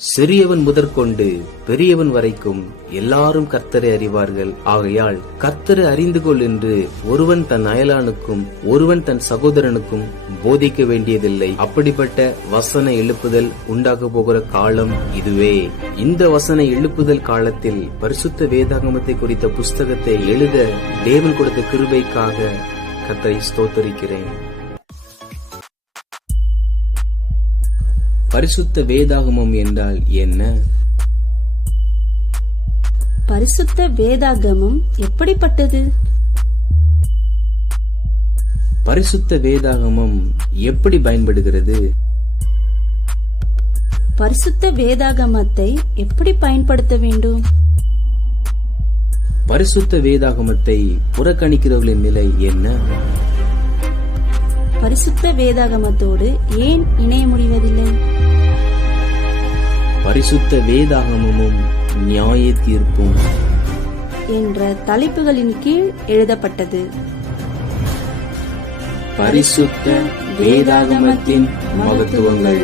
சிறியவன் முதற்கொண்டு பெரியவன் வரைக்கும் எல்லாரும் கர்த்தரை அறிவார்கள். ஆகையால் கர்த்தரை அறிந்து கொள் என்று ஒருவன் தன் அயலானுக்கும் ஒருவன் தன் சகோதரனுக்கும் போதிக்க வேண்டியதில்லை. அப்படிப்பட்ட வசன எழுப்புதல் உண்டாக போகிற காலம் இதுவே. இந்த வசன எழுப்புதல் காலத்தில் பரிசுத்த வேதாகமத்தை குறித்த புஸ்தகத்தை எழுத தேவன் கொடுத்த கிருபைக்காக கர்த்தரை ஸ்தோத்தரிக்கிறேன். பரிசுத்த வேதாகமம் என்றால் என்ன? பரிசுத்த வேதாகமம் எப்படிப்பட்டது? பரிசுத்த வேதாகமம் எப்படி பயன்படுகிறது? பரிசுத்த வேதாகமத்தை எப்படி பயன்படுத்த வேண்டும்? பரிசுத்த வேதாகமத்தை புறக்கணிக்கிறவர்களின் நிலை என்ன? பரிசுத்த வேதாகமத்தோடு ஏன் இணைய முடிவதில்லை? பரிசுத்த வேதாகமமும் நியாய தீர்ப்பும் என்ற தலைப்புகளின் கீழ் எழுதப்பட்டது. பரிசுத்த வேதாகமத்தின் மகத்துவங்கள்.